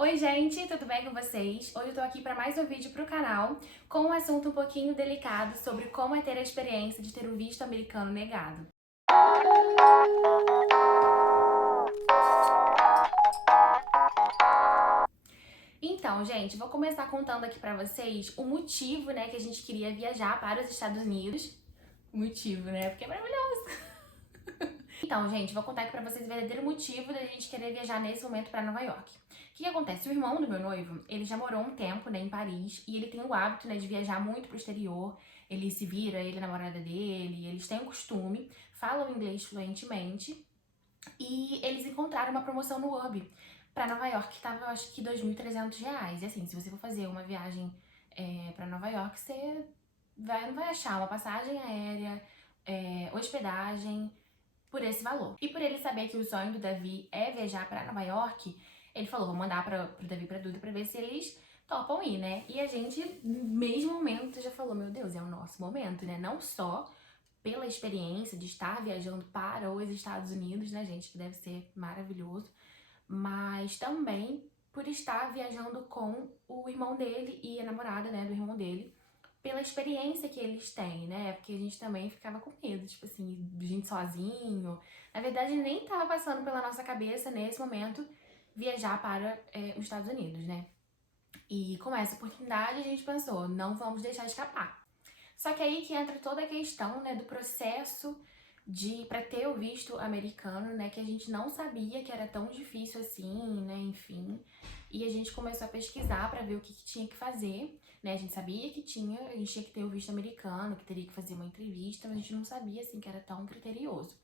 Oi gente, tudo bem com vocês? Hoje eu tô aqui para mais um vídeo pro canal com um assunto um pouquinho delicado sobre como é ter a experiência de ter o visto americano negado. Então, gente, vou começar contando aqui pra vocês o motivo, né, que a gente queria viajar para os Estados Unidos. Motivo, né? Porque é maravilhoso. Então, gente, vou contar aqui pra vocês o verdadeiro motivo da gente querer viajar nesse momento pra Nova York. O que acontece? O irmão do meu noivo, ele já morou um tempo, né, em Paris, e ele tem o hábito, né, de viajar muito pro exterior. Ele se vira, ele e a namorada dele, eles têm o costume, falam inglês fluentemente, e eles encontraram uma promoção no Hub pra Nova York, que tava, eu acho que, R$ 2.300. E assim, se você for fazer uma viagem pra Nova York, você não vai achar uma passagem aérea, hospedagem, por esse valor. E por ele saber que o sonho do Davi é viajar para Nova York, ele falou: vou mandar pro Davi e pra Duda pra ver se eles topam ir, né? E a gente, no mesmo momento, já falou: meu Deus, é o nosso momento, né? Não só pela experiência de estar viajando para os Estados Unidos, né, gente, que deve ser maravilhoso, mas também por estar viajando com o irmão dele e a namorada, né, do irmão dele, pela experiência que eles têm, né? Porque a gente também ficava com medo, tipo assim, de gente sozinho. Na verdade, nem tava passando pela nossa cabeça nesse momento viajar para os Estados Unidos, né? E com essa oportunidade a gente pensou, não vamos deixar escapar. Só que aí que entra toda a questão, né, do processo de para ter o visto americano, né, que a gente não sabia que era tão difícil assim, né, enfim. E a gente começou a pesquisar para ver o que tinha que fazer, né? A gente sabia que a gente tinha que ter o visto americano, que teria que fazer uma entrevista, mas a gente não sabia assim que era tão criterioso.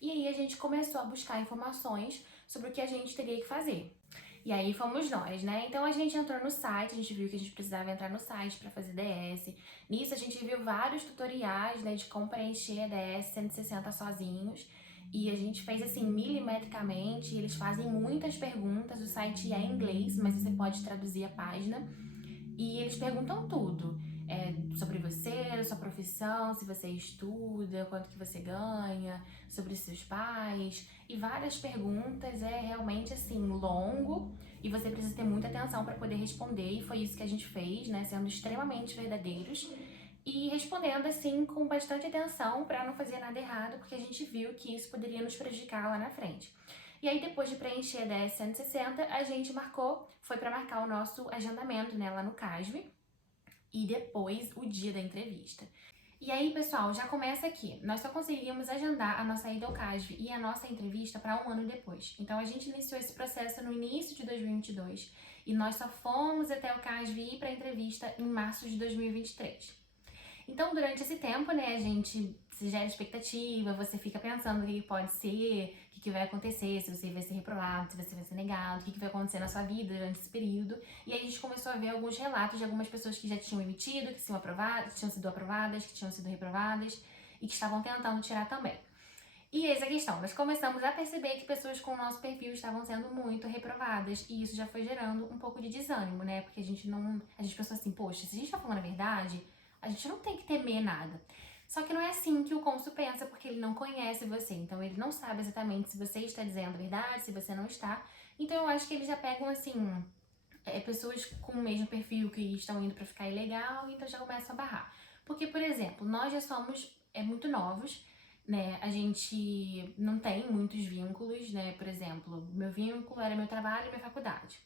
E aí a gente começou a buscar informações sobre o que a gente teria que fazer. E aí fomos nós, né? Então a gente entrou no site, a gente viu que a gente precisava entrar no site para fazer DS. Nisso a gente viu vários tutoriais, né, de como preencher a DS 160 sozinhos. E a gente fez assim milimetricamente, eles fazem muitas perguntas, o site é em inglês, mas você pode traduzir a página. E eles perguntam tudo. Sobre você, sua profissão, se você estuda, quanto que você ganha, sobre seus pais. E várias perguntas, é realmente assim, longo. E você precisa ter muita atenção para poder responder. E foi isso que a gente fez, né? Sendo extremamente verdadeiros. E respondendo assim com bastante atenção para não fazer nada errado, porque a gente viu que isso poderia nos prejudicar lá na frente. E aí, depois de preencher a DS 160, a gente foi para marcar o nosso agendamento, né, lá no CASV, e depois o dia da entrevista. E aí, pessoal, já começa aqui. Nós só conseguimos agendar a nossa ida ao CASV e a nossa entrevista para um ano depois. Então, a gente iniciou esse processo no início de 2022 e nós só fomos até o CASV e ir para a entrevista em março de 2023. Então, durante esse tempo, né, a gente se gera expectativa, você fica pensando o que pode ser, o que vai acontecer, se você vai ser reprovado, se você vai ser negado, o que vai acontecer na sua vida durante esse período. E aí a gente começou a ver alguns relatos de algumas pessoas que já tinham emitido, que tinham sido aprovadas, que tinham sido reprovadas e que estavam tentando tirar também. E eis a questão, nós começamos a perceber que pessoas com o nosso perfil estavam sendo muito reprovadas e isso já foi gerando um pouco de desânimo, né? Porque a gente pensou assim, poxa, se a gente tá falando a verdade, a gente não tem que temer nada. Só que não é assim que o cônsul pensa, porque ele não conhece você, então ele não sabe exatamente se você está dizendo a verdade, se você não está. Então eu acho que eles já pegam assim, pessoas com o mesmo perfil que estão indo pra ficar ilegal, então já começam a barrar. Porque, por exemplo, nós já somos muito novos, né? A gente não tem muitos vínculos, né? Por exemplo, meu vínculo era meu trabalho e minha faculdade.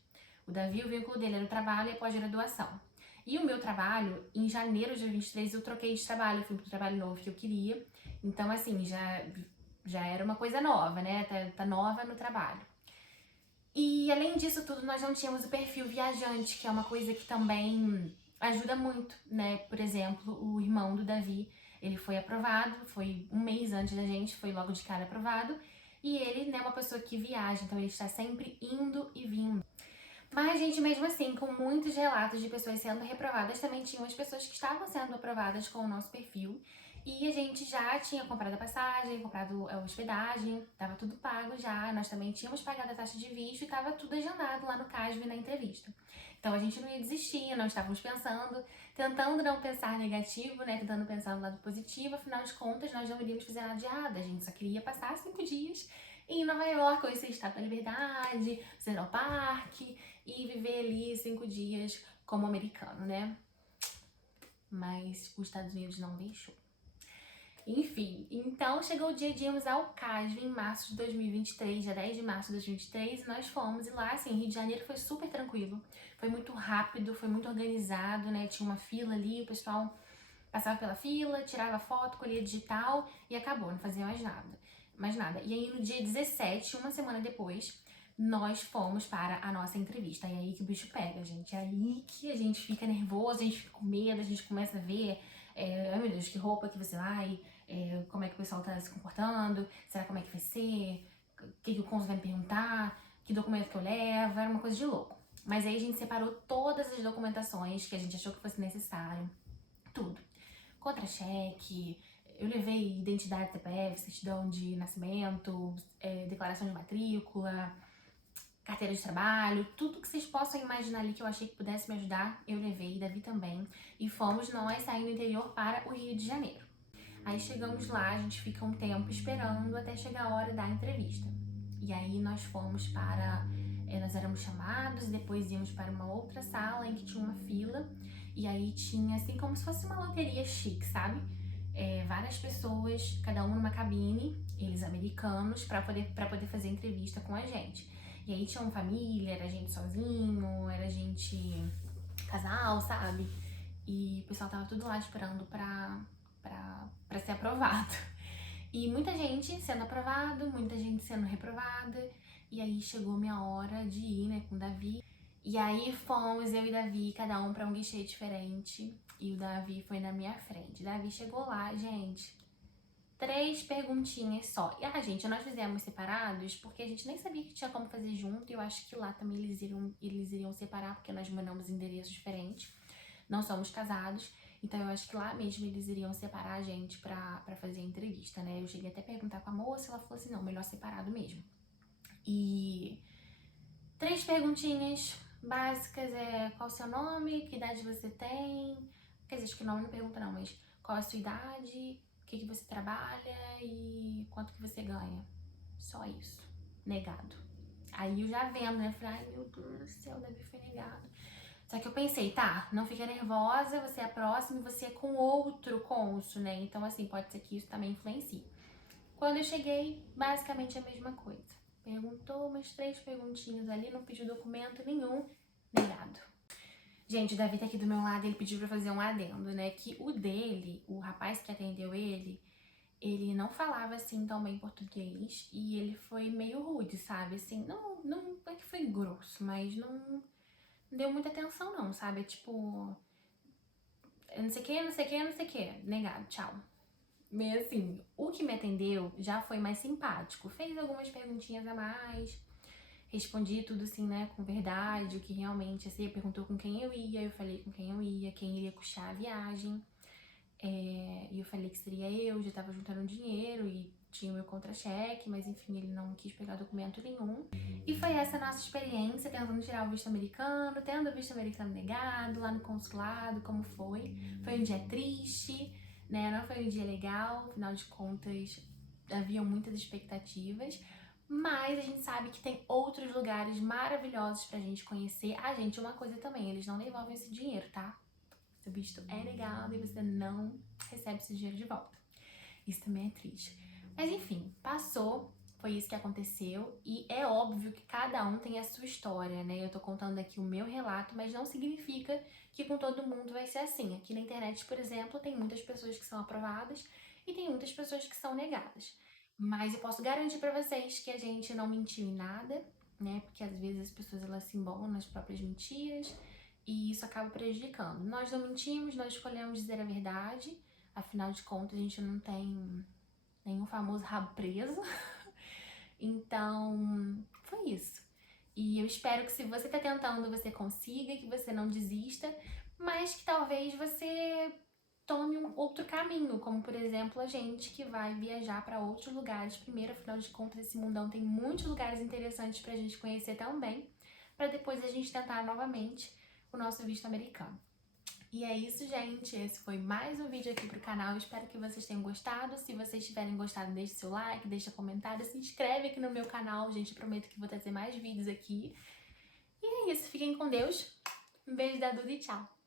O Davi, o vínculo dele era o trabalho e a pós-graduação. E o meu trabalho, em janeiro de 2023, eu troquei de trabalho, eu fui pro trabalho novo que eu queria. Então, assim, já era uma coisa nova, né? Tá nova no trabalho. E além disso tudo, nós não tínhamos o perfil viajante, que é uma coisa que também ajuda muito, né? Por exemplo, o irmão do Davi, ele foi aprovado, foi um mês antes da gente, foi logo de cara aprovado. E ele, né, é uma pessoa que viaja, então ele está sempre indo e vindo. Mas, gente, mesmo assim, com muitos relatos de pessoas sendo reprovadas, também tinham as pessoas que estavam sendo aprovadas com o nosso perfil. E a gente já tinha comprado a passagem, comprado a hospedagem, tava tudo pago já. Nós também tínhamos pagado a taxa de visto e tava tudo agendado lá no CASV na entrevista. Então a gente não ia desistir, nós estávamos pensando, tentando não pensar negativo, né? Tentando pensar no lado positivo, afinal de contas, nós não iríamos fazer nada de errado. A gente só queria passar 5 dias em Nova York, conhecer a Estátua da Liberdade, Central Park e viver ali 5 dias como americano, né? Mas os Estados Unidos não deixou. Enfim, então chegou o dia de irmos ao CASV em março de 2023, dia 10 de março de 2023, e nós fomos, e lá, assim, Rio de Janeiro foi super tranquilo, foi muito rápido, foi muito organizado, né, tinha uma fila ali, o pessoal passava pela fila, tirava foto, colhia digital e acabou, não fazia mais nada. E aí no dia 17, uma semana depois, nós fomos para a nossa entrevista, e aí que o bicho pega, gente, é aí que a gente fica nervoso, a gente fica com medo, a gente começa a ver, ai meu Deus, que roupa que você vai, como é que o pessoal tá se comportando, será como é que vai ser, o que o cônsul vai me perguntar, que documento que eu levo, era uma coisa de louco. Mas aí a gente separou todas as documentações que a gente achou que fosse necessário, tudo. Contra-cheque, eu levei identidade, CPF, certidão de nascimento, declaração de matrícula, carteira de trabalho, tudo que vocês possam imaginar ali que eu achei que pudesse me ajudar, eu levei, Davi também, e fomos nós saindo do interior para o Rio de Janeiro. Aí chegamos lá, a gente fica um tempo esperando até chegar a hora da entrevista. E aí nós fomos para... nós éramos chamados, depois íamos para uma outra sala em que tinha uma fila. E aí tinha assim como se fosse uma loteria chique, sabe? Várias pessoas, cada um numa cabine, eles americanos, para poder fazer entrevista com a gente. E aí tinha uma família, era gente sozinho, era gente casal, sabe? E o pessoal tava tudo lá esperando pra ser aprovado. E muita gente sendo aprovado, muita gente sendo reprovada. E aí chegou minha hora de ir, né, com o Davi. E aí fomos, eu e Davi, cada um pra um guichê diferente. E o Davi foi na minha frente. Davi chegou lá, gente, 3 perguntinhas só. E, gente, nós fizemos separados porque a gente nem sabia que tinha como fazer junto. E eu acho que lá também eles iriam separar, porque nós mandamos endereços diferentes. Não somos casados. Então eu acho que lá mesmo eles iriam separar a gente pra fazer a entrevista, né? Eu cheguei até a perguntar com a moça, ela falou assim, não, melhor separado mesmo. E 3 perguntinhas básicas, qual o seu nome, que idade você tem, quer dizer, acho que o nome não pergunta não, mas qual a sua idade, o que você trabalha e quanto que você ganha. Só isso. Negado. Aí eu já vendo, né? Falei, ai meu Deus do céu, Davi foi negado. Só que eu pensei, tá, não fica nervosa, você é a próxima e você é com outro cônsul, né? Então, assim, pode ser que isso também influencie. Quando eu cheguei, basicamente a mesma coisa. Perguntou umas 3 perguntinhas ali, não pediu documento nenhum, negado. Gente, o Davi tá aqui do meu lado, ele pediu pra fazer um adendo, né? Que o dele, o rapaz que atendeu ele não falava assim tão bem português e ele foi meio rude, sabe? Assim, não é que foi grosso, mas não deu muita atenção não, sabe? Tipo, não sei o que, não sei o que, não sei o que, negado, tchau. Meio assim, o que me atendeu já foi mais simpático, fez algumas perguntinhas a mais, respondi tudo assim, né, com verdade, o que realmente, assim, perguntou com quem eu ia, eu falei com quem eu ia, quem iria custar a viagem, e eu falei que seria eu, já tava juntando dinheiro e tinha o meu contra-cheque, mas enfim, ele não quis pegar documento nenhum. E foi essa a nossa experiência, tentando tirar o visto americano, tendo o visto americano negado, lá no consulado, como foi. Foi um dia triste, né, não foi um dia legal, afinal de contas, haviam muitas expectativas, mas a gente sabe que tem outros lugares maravilhosos pra gente conhecer. Gente, uma coisa também, eles não devolvem esse dinheiro, tá? Seu visto é negado e você não recebe esse dinheiro de volta. Isso também é triste. Mas enfim, passou, foi isso que aconteceu e é óbvio que cada um tem a sua história, né? Eu tô contando aqui o meu relato, mas não significa que com todo mundo vai ser assim. Aqui na internet, por exemplo, tem muitas pessoas que são aprovadas e tem muitas pessoas que são negadas. Mas eu posso garantir pra vocês que a gente não mentiu em nada, né? Porque às vezes as pessoas elas se embolam nas próprias mentiras e isso acaba prejudicando. Nós não mentimos, nós escolhemos dizer a verdade, afinal de contas a gente não tem nenhum famoso rabo preso. Então, foi isso. E eu espero que se você tá tentando, você consiga, que você não desista, mas que talvez você tome um outro caminho, como por exemplo a gente que vai viajar para outros lugares primeiro, afinal de contas esse mundão tem muitos lugares interessantes pra gente conhecer também, para depois a gente tentar novamente o nosso visto americano. E é isso, gente. Esse foi mais um vídeo aqui pro canal. Espero que vocês tenham gostado. Se vocês tiverem gostado, deixe seu like, deixa comentário, se inscreve aqui no meu canal. Gente, prometo que vou trazer mais vídeos aqui. E é isso. Fiquem com Deus. Um beijo da Duda e tchau.